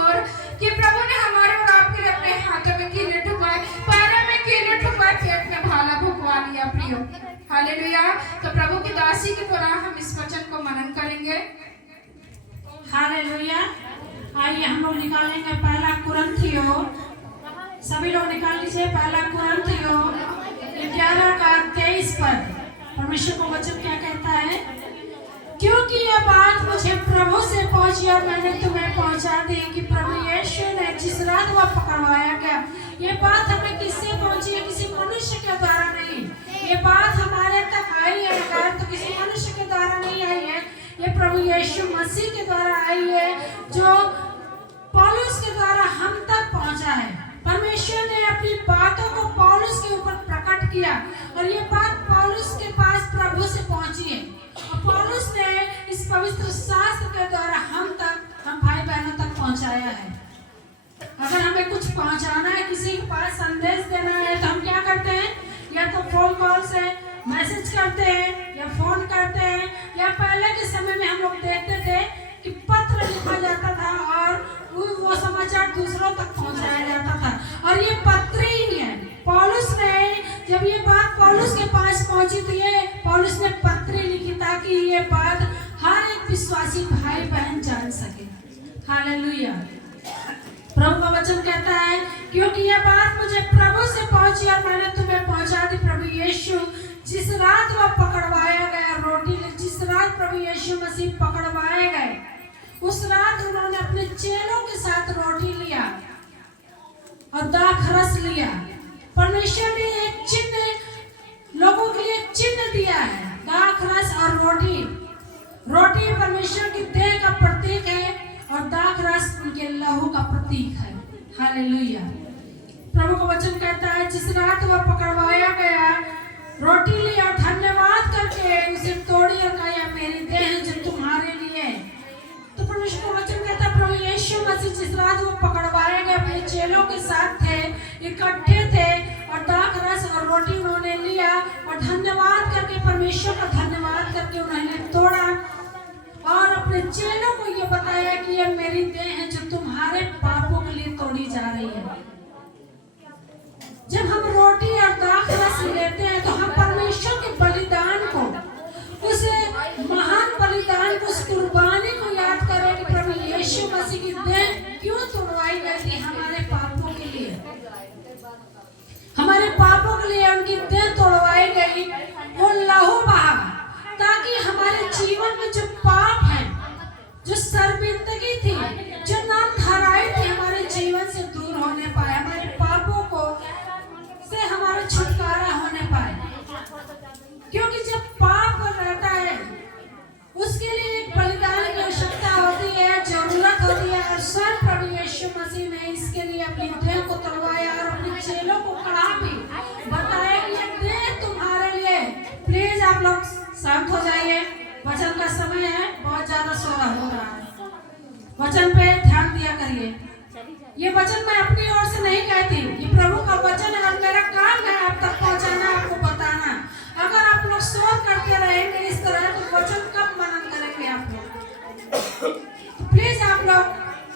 ओर कि प्रभु ने हमारे और आपके लिए अपने हाथों में कीले ठुकवाए, पैरों में कीले ठुकवाए, पेट में भाला भुकवा लिया प्रियो। हालेलुया। तो प्रभु की दासी के द्वारा हम इस वचन को मनन करेंगे। हालेलुया। आइए हम लोग निकालेंगे पहला कुरिन्थियों, सभी लोग निकाल लीजिए पहला कुरिन्थियों 11:23 पर। परमेश्वर को वचन क्या कहता है? क्योंकि यह बात मुझे प्रभु से पहुंची और मैंने तुम्हें पहुंचा दी कि प्रभु यीशु ने जिस रात वह पकड़वाया गया, ये बात हमें किससे पहुंची है? किसी मनुष्य के द्वारा नहीं। ये बात हमारे तक आई है तो किसी मनुष्य के द्वारा नहीं आई है, ये प्रभु यीशु मसीह के द्वारा आई है, जो पौलुस के द्वारा हम तक पहुंचा है। परमेश्वर ने अपनी बातों को पौलुस के ऊपर प्रकट किया और ये बात पौलुस के पास प्रभु से पहुंची है और पौलुस ने इस पवित्र शास्त्र के द्वारा हम भाई बहनों तक पहुंचाया है। अगर हमें कुछ पहुंचाना है, किसी के पास संदेश देना है, तो हम क्या करते हैं? या तो फोन कॉल से मैसेज करते हैं या फोन करते हैं, या पहले के समय में हम लोग देखते थे कि पत्र लिखा जाता था और वो समाचार दूसरों तक पहुंचाया जाता था। और ये पत्र ही है। पौलुस ने जब ये बात पौलुस के पास पहुंची तो ये पौलुस ने पत्र लिखी ताकि ये बात हर एक विश्वासी भाई बहन जान सके। हालेलुया। प्रभु का वचन कहता है क्योंकि यह बात मुझे प्रभु से पहुंची और मैंने तुम्हें पहुंचा दी। प्रभु यीशु जिस रात वह पकड़वाया गया, जिस रात प्रभु यीशु मसीह पकड़वाए गए, उस रात उन्होंने अपने चेलों के साथ रोटी लिया और दाखरस लिया। परमेश्वर ने एक चिन्ह लोगों के लिए एक चिन्ह दिया है, दाखरस और रोटी। रोटी परमेश्वर की देह का प्रतीक है और दाखरस उनके लहू का प्रतीक है। हालेलुया। प्रभु का वचन कहता है जिस रात वह पकड़वाया गया, रोटी ली और धन्यवाद करके उसे तोड़ी और कहा यह मेरी देह है जो तुम्हारे लिए। तो परमेश्वर का वचन कहता है प्रभु यीशु मसीह जिस रात वो पकड़वाए गए अपने चेलों के साथ थे, इकट्ठे थे और दाखरस और रोटी उन्होंने लिया और धन्यवाद करके, परमेश्वर का धन्यवाद करके उन्होंने तोड़ा और अपने चेलों को ये बताया कि यह मेरी देह है जो तुम्हारे पापों के लिए तोड़ी जा रही है। जब हम रोटी और दाखरस लेते हैं तो हम परमेश्वर के बलिदान को, उस महान बलिदान को, उस कुर्बानी को याद करें कि प्रभु यीशु मसीह की देह क्यों तोड़वाई गई थी हमारे पापों के लिए। हमारे पापों के लिए उनकी देह तोड़वाई गई, वो लहू बहा ताकि हमारे जीवन में जो पाप है, जो शर्मिंदगी थी, जो नामधराई थी, हमारे जीवन से दूर होने पाए, हमारे पापों को से हमारा छुटकारा होने पाए। क्योंकि जब पाप रहता है उसके लिए एक बलिदान की आवश्यकता होती है, जरूरत होती है और स्वयं प्रभु यीशु मसीह ने इसके लिए अपनी देह को तोड़वाया और अपने चेलों को खड़ा भी बताया कि यह देह तुम्हारे लिए। प्लीज आप लोग शांत हो जाइए, वचन का समय है, बहुत ज्यादा शोर हो रहा है, वचन पे ध्यान दिया करिए। ये वचन मैं अपनी ओर से नहीं कहती, ये प्रभु का वचन है और मेरा काम है आप तक पहुंचाना, आपको बताना। अगर आप लोग शोर करते रहेंगे इस तरह तो वचन कब मनन करेंगे आप लोग? प्लीज आप लोग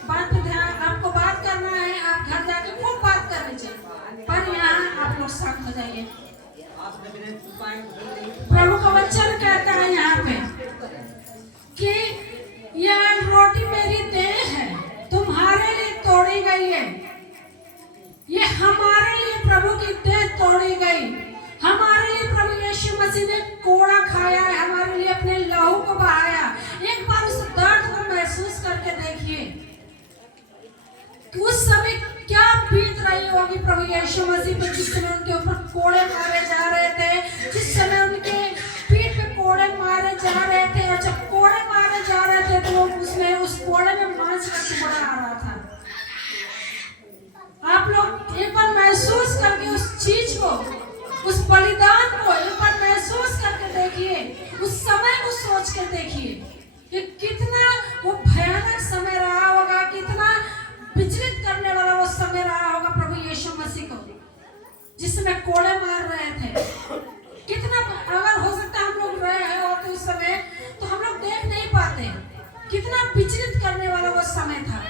बात पे ध्यान, आपको बात करना है, आप घर जाके खूब बात कर लीजिए, पर यहाँ आप लोग शांत हो जाइए। प्रभु का वचन कहता है यहाँ पे कि यह रोटी मेरी देह है, तुम्हारे लिए तोड़ी गई है। ये हमारे लिए प्रभु की देह तोड़ी गई, हमारे लिए प्रभु यीशु मसीह ने कोड़ा खाया है, हमारे लिए अपने लहू को बहाया। एक बार उस दर्द को महसूस करके देखिए कि उस समय क्या बीत रही होगी प्रभु यीशु मसीह पर, जिस समय उनके ऊपर कोड़े मारे जा रहे थे, जिस समय उनके पीठ पे कोड़े मारे जा रहे थे और जब कोड़े मारे जा रहे थे तो उसमें उस कोड़े में मांस का टुकड़ा आ रहा था। आप लोग एक बार महसूस करके उस चीज को, उस बलिदान को एक बार महसूस करके देखिए, उस समय को सोच कर देखिए कि कितना वो भयानक समय रहा होगा, कितना विचलित करने वाला वो समय रहा होगा प्रभु यीशु मसीह को, जिसमें कोड़े मार रहे थे। कितना, अगर हो सकता हम लोग रहे होते उस समय तो हम लोग देख नहीं पाते, कितना विचलित करने वाला वो समय था।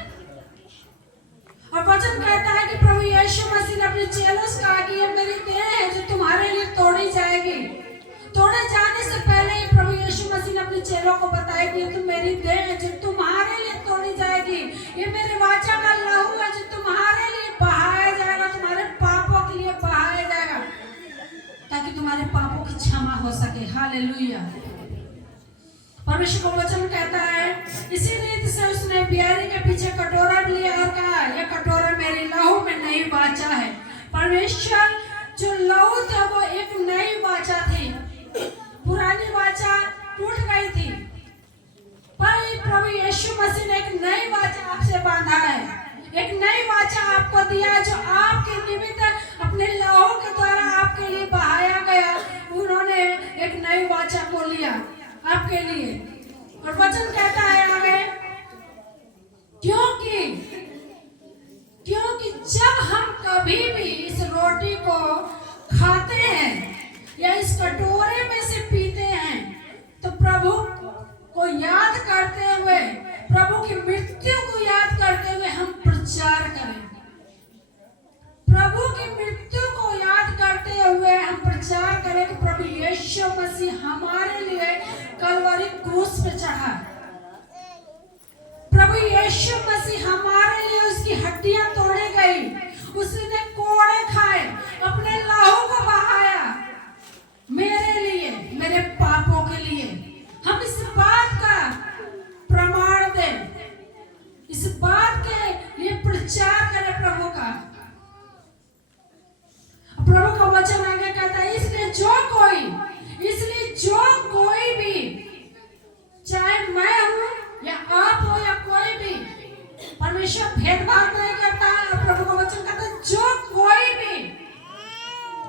और वचन कहता है कि प्रभु यीशु मसीह ने अपने चेलों से कहा कि ये मेरी देह है जो तुम्हारे लिए तोड़ी जाएगी। तोड़े जाने से पहले ही प्रभु यीशु मसीह ने अपने चेलों को बताया कि ये तो मेरी देह है जो तुम्हारे लिए तोड़ी जाएगी। ये मेरे वाचा का लहू है जो तुम्हारे लिए बहाया जाएगा, तुम्हारे पापों के लिए बहाया जाएगा, ताकि तुम्हारे पापों की क्षमा हो सके। हालेलुया। परमेश्वर का वचन कहता है, इसी रीति से उसने बियारी के पीछे कटोरा लिया और कहा, यह कटोरा मेरी लहू में नई वाचा है। परमेश्वर जो लहू था वो एक नई वाचा थी, पुरानी वाचा टूट गई थी, पर प्रभु यीशु मसीह ने एक नई वाचा आपसे बांधा है, एक नई वाचा आपको दिया जो आपके निमित्त अपने लहू के द्वारा आपके लिए बहाया गया। उन्होंने एक नई वाचा को लिया आपके लिए। और वचन कहता है आगे, क्योंकि जब हम कभी भी इस रोटी को खाते हैं या इस कटोरे में से पीते हैं तो प्रभु को याद करते हुए, प्रभु की मृत्यु को याद करते हुए हम प्रचार करें। प्रभु की मृत्यु को याद करते हुए हम प्रचार करें कि प्रभु यीशु मसीह हमारे लिए कलवरी क्रूस पे चढ़ा। प्रभु यीशु मसीह हमारे लिए उसकी हड्डियां तोड़ी गई, उसने कोड़े खाए, अपने लहू को बहाया मेरे लिए, मेरे पापों के लिए। हम इस बात का प्रमाण दें, इस बात के लिए प्रचार करें प्रभु का। प्रभु का वचन आगे कहता है, इसलिए जो कोई भी, चाहे मैं हूं या आप हो या कोई भी, परमेश्वर भेदभाव नहीं करता है। और प्रभु का वचन कहता है, जो कोई भी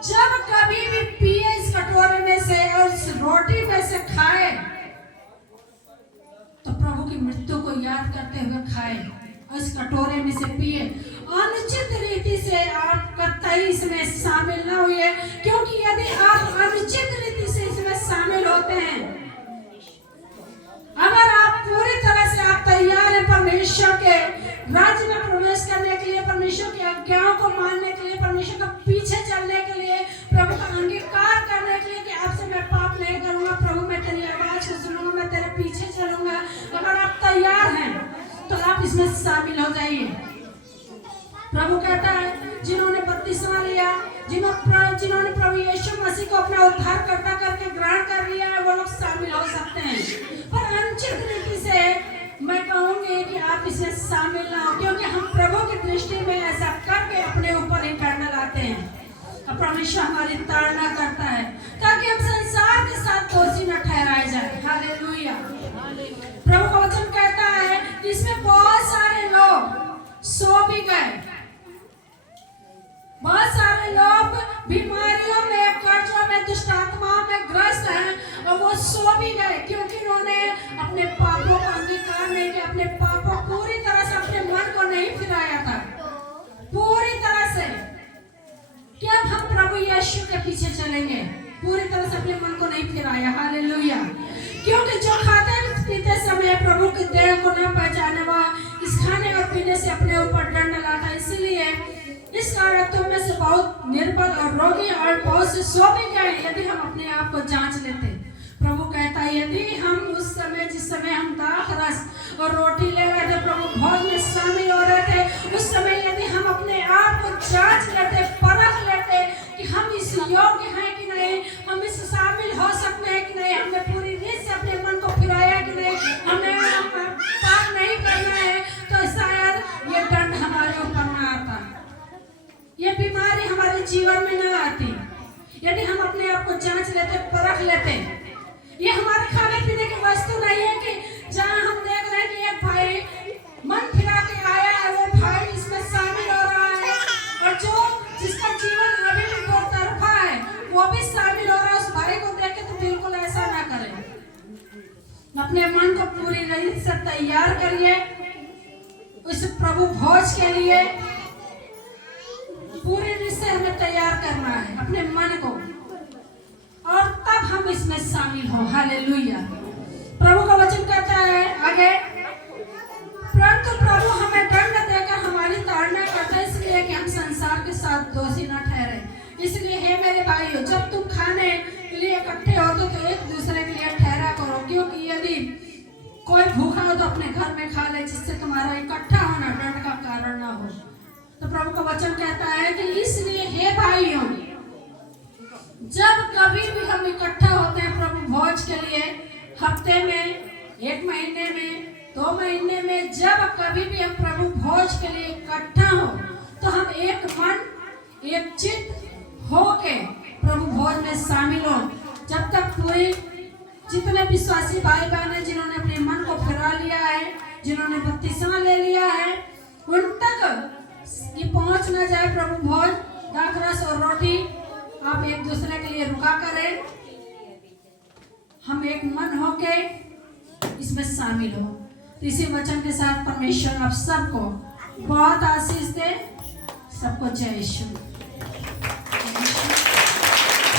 जब कभी भी पिए इस कटोरे में से और इस रोटी में से खाए तो प्रभु की मृत्यु को याद करते हुए खाए और इस कटोरे में से पिए। अनुचित रीति से आप कतई इसमें शामिल न हुए, क्योंकि यदि आप अनुचित रीति से इसमें शामिल होते हैं, अगर आप पूरी तरह से आप तैयार हैं परमेश्वर के राज्य में प्रवेश करने के लिए, परमेश्वर की आज्ञाओं को मानने के लिए, परमेश्वर का पीछे चलने के लिए, प्रभु का अंगीकार करने के लिए कि आपसे मैं पाप नहीं करूंगा, प्रभु मैं तेरी आवाज को सुनूंगा, मैं तेरे पीछे चलूंगा, अगर आप तैयार हैं तो आप इसमें शामिल हो जाइए। प्रभु कहता है, जिन्होंने बपतिस्मा लिया, जिन्होंने प्रभु यीशु मसीह को अपना उद्धारकर्ता करके ग्रहण कर लिया है, वो लोग शामिल हो सकते हैं। पर अनुचित रीति से मैं कहूंगी कि आप इसमें शामिल ना हो, क्योंकि हम प्रभु की दृष्टि में ऐसा करके अपने ऊपर इटर्नल आते हैं। अब परमेश्वर हमारी ताड़ना करता है ताकि हम संसार के साथ दोषी न ठहराए जाए। हालेलुया। प्रभु का वचन कहता है कि इसमें बहुत सारे लोग सो भी गए, बहुत सारे लोग बीमारियों में, कर्जों में, दुष्ट आत्माओं में ग्रस्त हैं और वो सो भी गए, क्योंकि उन्होंने अपने पापों का अंगीकार नहीं किया, अपने पापों पूरी तरह से अपने मन को नहीं फिराया था पूरी तरह से। कि अब हम प्रभु यीशु के पीछे चलेंगे, पूरी तरह से अपने मन को नहीं फिराया। हालेलुया। क्योंकि जो खाते पीते समय प्रभु के देह को न पहचाने, वह इस खाने और पीने से अपने ऊपर दंड लाता। इसीलिए इस कारण तुम में से बहुत निर्बल और रोगी और बहुत से सो भी गए यदि हम अपने आप को जांच लेते। प्रभु कहता है, यदि हम उस समय, जिस समय हम दाख रस और रोटी ले रहे थे, प्रभु भोज में शामिल हो रहे थे, उस समय यदि हम अपने आप को जांच लेते, परख लेते कि हम इस योग्य हैं कि नहीं, हम इस शामिल हो सकते हैं कि नहीं, हमने पूरी रीत से अपने मन को फिराया कि नहीं, हमें पाप नहीं करना है, तो शायद ये दंड हमारे ऊपर न आता, ये बीमारी हमारे जीवन में न आती। यदि हम अपने आप को जांच लेते, परख लेते। ये हमारे खाने पीने की वस्तु नहीं है कि जहाँ हम देख रहे हैं कि एक भाई मन फिरा के आया है, वो भाई इसमें शामिल हो रहा है, और जो जिसका जीवन अभी भी दो तरफा है वो भी शामिल हो रहा है, उस भाई को देख के तो बिल्कुल ऐसा ना करें। अपने मन को पूरी रीत से तैयार करिए उस प्रभु भोज के लिए। पूरी रीत से हमें तैयार करना है अपने मन को, और तब हम इसमें शामिल हो। हालेलुया। प्रभु का वचन कहता है आगे, परंतु प्रभु हमें दंड देकर हमारी ताड़ना जब तुम खाने के लिए इकट्ठे हो तो एक दूसरे के लिए ठहरा करो, क्योंकि यदि कोई भूखा हो तो अपने घर में खा ले, जिससे तुम्हारा इकट्ठा होना दंड का कारण ना हो। तो प्रभु का वचन कहता है कि इसलिए हे भाइयों, जब कभी भी हम इकट्ठा होते हैं प्रभु भोज के लिए, हफ्ते में, एक महीने में, 2 महीने में, जब कभी भी हम प्रभु भोज के लिए इकट्ठा हो तो हम एक मन एक चित्त होके प्रभु भोज में शामिल हो। जब तक पूरे जितने विश्वासी भाई बहन हैं जिन्होंने अपने मन को फिरा लिया है, जिन्होंने बपतिस्मा ले लिया है, उन तक ये पहुंच ना जाए प्रभु भोज, दाखरस और रोटी आप एक दूसरे के लिए रुका करें। हम एक मन होके इसमें शामिल हो। तो इसी वचन के साथ परमेश्वर आप सबको बहुत आशीष दे। सबको जय यीशु।